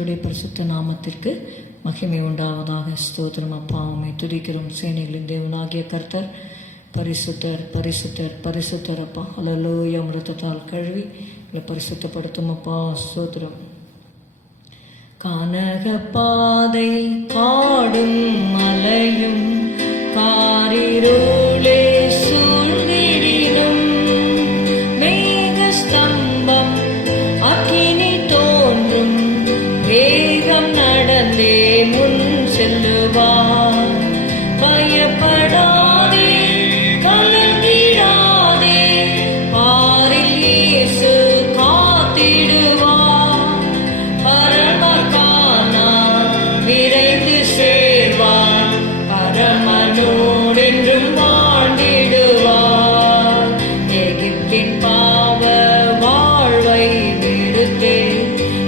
கர்த்தருடைய பரிசுத்த நாமத்திற்கு மகிமை உண்டாவதாக. ஸ்தோத்திரம் அப்பா, உம்மை துதிக்கிறோம். சேனைகளின் தேவனாகிய கர்த்தர் பரிசுத்தர் பரிசுத்தர் பரிசுத்தர் அப்பா. அல்லேலூயா. அமிர்தத்தால் கழுவி இல்லை பரிசுத்தப்படுத்தும் அப்பா. ஸ்தோத்திரம். கனக பாதை காடும் மலையும் காரிருளே சூழ்ந்திடினும் மேகஸ்தம்பம் அக்கினி தோன்றும் வேகம் நடந்தே முன் செல்லுவார். பயப்படாதே கலங்கிடாதே, பாரில் இயேசு காத்திடுவார். பரமகானான் விரைந்து சேர்வார், பரமனோடென்றும் வாழ்ந்திடுவார். எகிப்தின் பாவ வாழ்வை விடுத்தே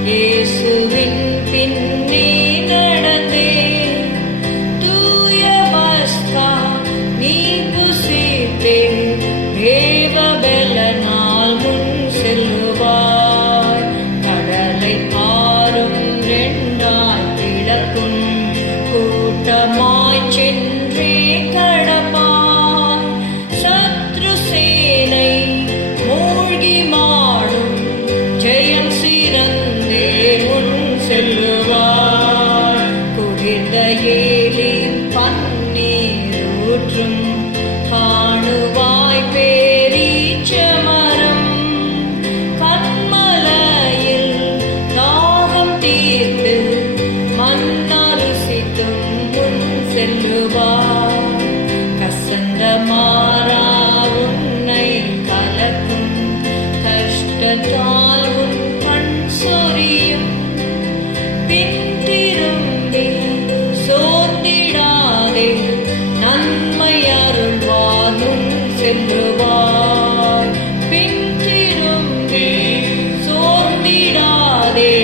இயேசுவின் பின்னே நடந்தே தூய பஸ்கா நீ புசித்தே தேவ பெலனால் முன் செல்லுவாய். கடலை பாரும் ரெண்டாய் பிளக்கும் கூட்டமாய் சென்றே கடப்பாய். சத்ரு சேனை மூழ்கி மாடும் ஜெயம் சிறந்தே முன் செல்லுவார். குளிர்ந்த ஏலின் பன்னீர் ஊற்றும் காணுவாய் பேரீச்சமரம். கண்மலையில் தாகம் தீர்த்து மண்ணருசித்தும் முன் செல்லுவார். கசந்த மாறா உன்னை கலக்கும் கஷ்டத்தால் உன் கண் சொரியும். பின் திரும்பி சோர்ந்திடாதே, நன்மை அருள்வார் முன் செல்லுவார். பின் திரும்பி சோர்ந்திடாதே,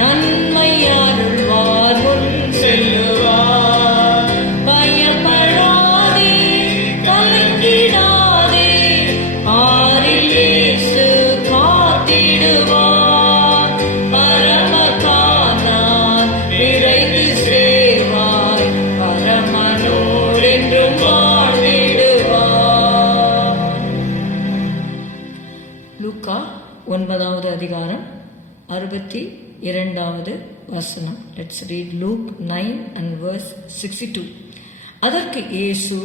நன்மை அருள்வார் முன் செல்லுவார். பயப்படாதே கலங்கிடாதே, பாரில் இயேசு காத்திடுவார். பரமகானான் விரைந்து சேர்வாய், பரமனோடென்றும் வாழ்ந்திடுவார். லூக்கா 9வது அதிகாரம் 62வது வசனம். Let's read Luke 9 and verse 62. அதற்கு இயேசு,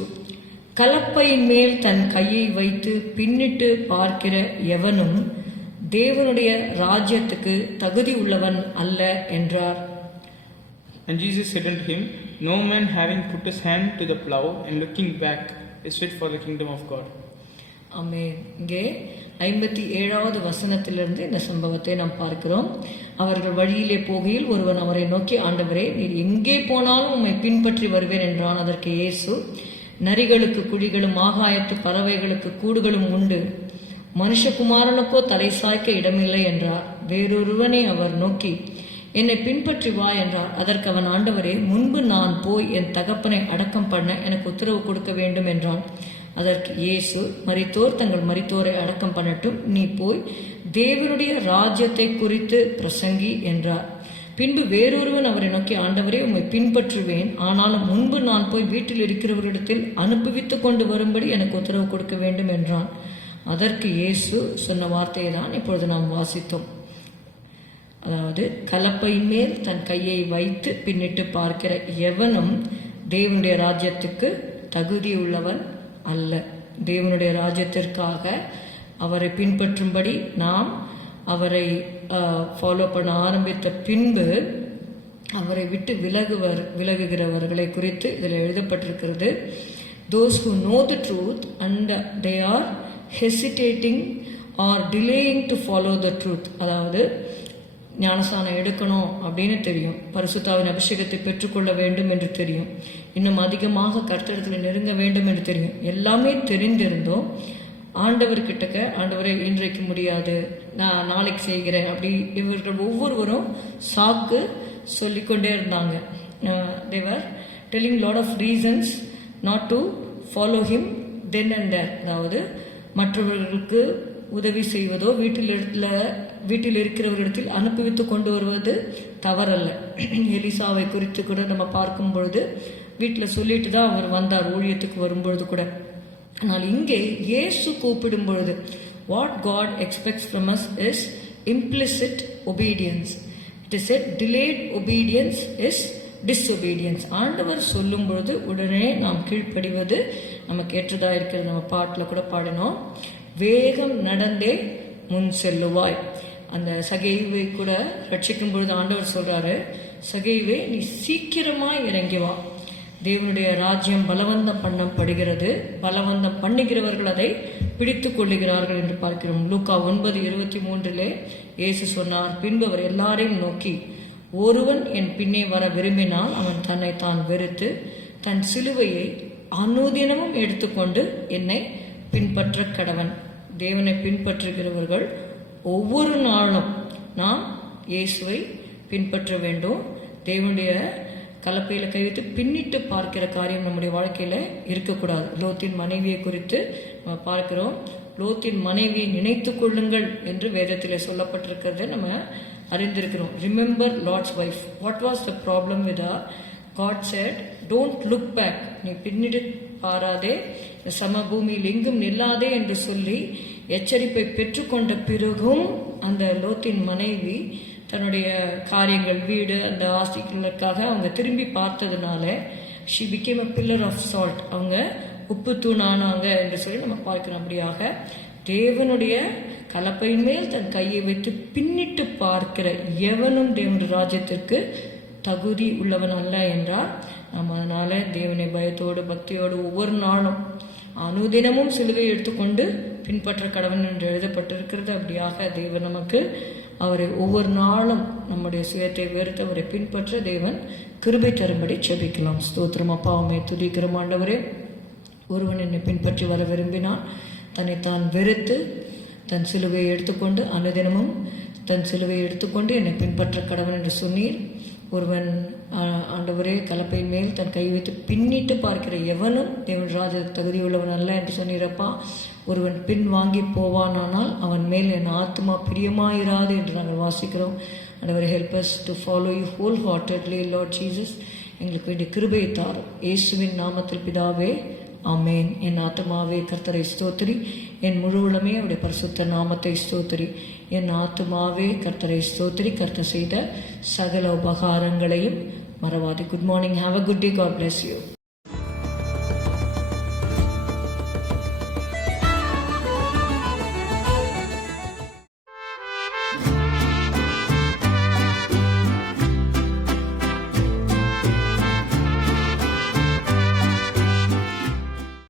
கலப்பையின் மேல் தன் கையை வைத்து பின்னிட்டு பார்க்கிற எவனும் தேவனுடைய ராஜ்யத்துக்கு தகுதி உள்ளவன் அல்ல என்றார். And Jesus said unto him, No man having put his hand to the plough and looking back is fit for the kingdom of God. ஆமென். இங்கே 57வது வசனத்திலிருந்து இந்த சம்பவத்தை நாம் பார்க்கிறோம். அவர்கள் வழியிலே போகையில் ஒருவன் அவரை நோக்கி, ஆண்டவரே, நீர் எங்கே போனாலும் உம்மை பின்பற்றி வருவேன் என்றான். அதற்கு இயேசு, நரிகளுக்கு குழிகளும் ஆகாயத்து பறவைகளுக்கு கூடுகளும் உண்டு, மனுஷகுமாரனுக்கோ தலை சாய்க்க இடமில்லை என்றார். வேறொருவனை அவர் நோக்கி, என்னை பின்பற்றி வா என்றார். அதற்கு அவன், ஆண்டவரே, முன்பு நான் போய் என் தகப்பனை அடக்கம் பண்ண எனக்கு உத்தரவு கொடுக்க வேண்டும் என்றான். அதற்கு இயேசு, மரித்தோர் தங்கள் மரித்தோரை அடக்கம் பண்ணட்டும், நீ போய் தேவனுடைய ராஜ்யத்தை குறித்து பிரசங்கி என்றார். பின்பு வேறொருவன் அவரை நோக்கி, ஆண்டவரே, உம்மை பின்பற்றுவேன், ஆனாலும் முன்பு நான் போய் வீட்டில் இருக்கிறவரிடத்தில் அனுப்புவித்து கொண்டு வரும்படி எனக்கு உத்தரவு கொடுக்க வேண்டும் என்றான். அதற்கு இயேசு சொன்ன வார்த்தையை தான் இப்பொழுது நாம் வாசித்தோம். அதாவது, கலப்பையின் மேல் தன் கையை வைத்து பின்னிட்டு பார்க்கிற எவனும் தேவனுடைய ராஜ்யத்துக்கு தகுதியுள்ளவன் அல்ல. தேவனுடைய ராஜ்யத்திற்காக அவரை பின்பற்றும்படி நாம் அவரை ஃபாலோ பண்ண ஆரம்பித்த பின்பு அவரை விட்டு விலகுகிறவர்களை குறித்து இதில் எழுதப்பட்டிருக்கிறது. Those who know the truth and they are hesitating or delaying to follow the truth. அதாவது, ஞானஸ்நானம் எடுக்கணும் அப்படின்னு தெரியும், பரிசுத்தாவின் அபிஷேகத்தை பெற்றுக்கொள்ள வேண்டும் என்று தெரியும், இன்னும் அதிகமாக கர்த்தரிடத்தில் நெருங்க வேண்டும் என்று தெரியும். எல்லாமே தெரிந்திருந்தோம் ஆண்டவர்கிட்டக்க, ஆண்டவரை இன்றைக்கு முடியாது, நான் நாளைக்கு செய்கிறேன், அப்படி இவர்கள் ஒவ்வொருவரும் சாக்கு சொல்லிக்கொண்டே இருந்தாங்க. they were telling lot of reasons not to follow him then and there. அதாவது, மற்றவர்களுக்கு உதவி செய்வதோ வீட்டில் இருக்கிறவர்களிடத்தில் அனுப்பிவித்து கொண்டு வருவது தவறல்ல. எலிசாவை குறித்து கூட நம்ம பார்க்கும் பொழுது வீட்டில் சொல்லிட்டு தான் அவர் வந்தார் ஊழியத்துக்கு வரும்பொழுது கூட. ஆனால் இங்கே இயேசு கூப்பிடும் பொழுது what God expects from us is implicit obedience. It is said delayed obedience is disobedience. ஆண்டவர் சொல்லும் பொழுது உடனே நாம் கீழ்ப்படிவது நமக்கு ஏற்றதா இருக்கிறது. நம்ம பாட்டில் கூட பாடினோம், வேகம் நடந்தே முன் செல்லுவாய். அந்த சகைவை கூட ரட்சிக்கும் பொழுது ஆண்டவர் சொல்றாரு, சகைவே நீ சீக்கிரமாய் இறங்கி வா, தேவனுடைய ராஜ்யம் பலவந்தம் பண்ணப்படுகிறது, பலவந்தம் பண்ணுகிறவர்கள் அதை பிடித்து கொள்ளுகிறார்கள் என்று பார்க்கிறோம். லூக்கா 9:23 இயேசு சொன்னார், பின்பு அவர் எல்லாரையும் நோக்கி, ஒருவன் என் பின்னே வர விரும்பினால் அவன் தன்னை தான் வெறுத்து தன் சிலுவையை அனுதினமும் எடுத்துக்கொண்டு என்னை பின்பற்ற கடவன். தேவனை பின்பற்றுகிறவர்கள் ஒவ்வொரு நாளும் நாம் இயேசுவை பின்பற்ற வேண்டும். தேவனுடைய கலப்பையில் கை வைத்து பின்னிட்டு பார்க்கிற காரியம் நம்முடைய வாழ்க்கையில் இருக்கக்கூடாது. லோத்தின் மனைவியை குறித்து நம்ம பார்க்கிறோம். லோத்தின் மனைவியை நினைத்து கொள்ளுங்கள் என்று வேதத்தில் சொல்லப்பட்டிருக்கிறத நம்ம அறிந்திருக்கிறோம். Remember Lot's wife. What was the problem with her? God said, don't look back, நீ பின்னிட்டு பாராதே, சமபூமியில் எங்கும் நில்லாதே என்று சொல்லி எச்சரிப்பை பெற்றுக்கொண்ட பிறகும் அந்த லோத்தின் மனைவி தன்னுடைய காரியங்கள், வீடு, அந்த ஆசைகளுக்காக அவங்க திரும்பி பார்த்ததுனால she became a pillar of salt, அவங்க உப்பு தூணானாங்க என்று சொல்லி நம்ம பார்க்கிறபடியாக தேவனுடைய கலப்பையின் மேல் தன் கையை வைத்து பின்னிட்டு பார்க்கிற எவனும் தேவனுடைய ராஜ்யத்திற்கு தகுதி உள்ளவன் அல்ல என்றார். நம்ம அதனால தேவனை பயத்தோடு பக்தியோடு ஒவ்வொரு நாளும் அனுதினமும் சிலுவை எடுத்துக்கொண்டு பின்பற்ற கடவன் என்று எழுதப்பட்டிருக்கிறது. அப்படியாக தேவன் நமக்கு அவரை ஒவ்வொரு நாளும் நம்முடைய சுயத்தை வெறுத்து அவரை பின்பற்ற தேவன் கிருபை தரும்படி செபிக்கலாம். ஸ்தோத்திரம். அப்பாவுமே துதிக்கிறோம். ஆண்டவரே, ஒருவன் என்னை பின்பற்றி வர விரும்பினால் தன்னை தான் வெறுத்து தன் சிலுவையை எடுத்துக்கொண்டு அனுதினமும் தன் சிலுவையை எடுத்துக்கொண்டு என்னை பின்பற்ற கடவன் என்று சொன்னீர். ஒருவன் ஆண்டவரே கலப்பையின் மேல் தன் கை வைத்து பின்னிட்டு பார்க்கிற எவனும் தேவன் ராஜ தகுதி உள்ளவன் அல்ல என்று சொன்னீரப்பா. ஒருவன் பின் வாங்கி போவானால் அவன் மேல் என் ஆத்மா பிரியமாயிராது என்று நாங்கள் வாசிக்கிறோம். ஆண்டவரே, help us to follow you whole heartedly Lord Jesus. எங்களுக்கு வேண்டிய கிருபையை தாரும். இயேசுவின் நாமத்தில் பிதாவே, ஆமேன். என் ஆத்மாவே கர்த்தரை ஸ்தோத்திரி, என் முழு உளமே அவருடைய பரிசுத்த நாமத்தை ஸ்தோத்திரி. என் ஆத்மாவே கர்த்தரை ஸ்தோத்திரி, கர்த்தர் செய்த சகல உபகாரங்களையும் மறவாதே. Good morning. Have a good day. God bless you.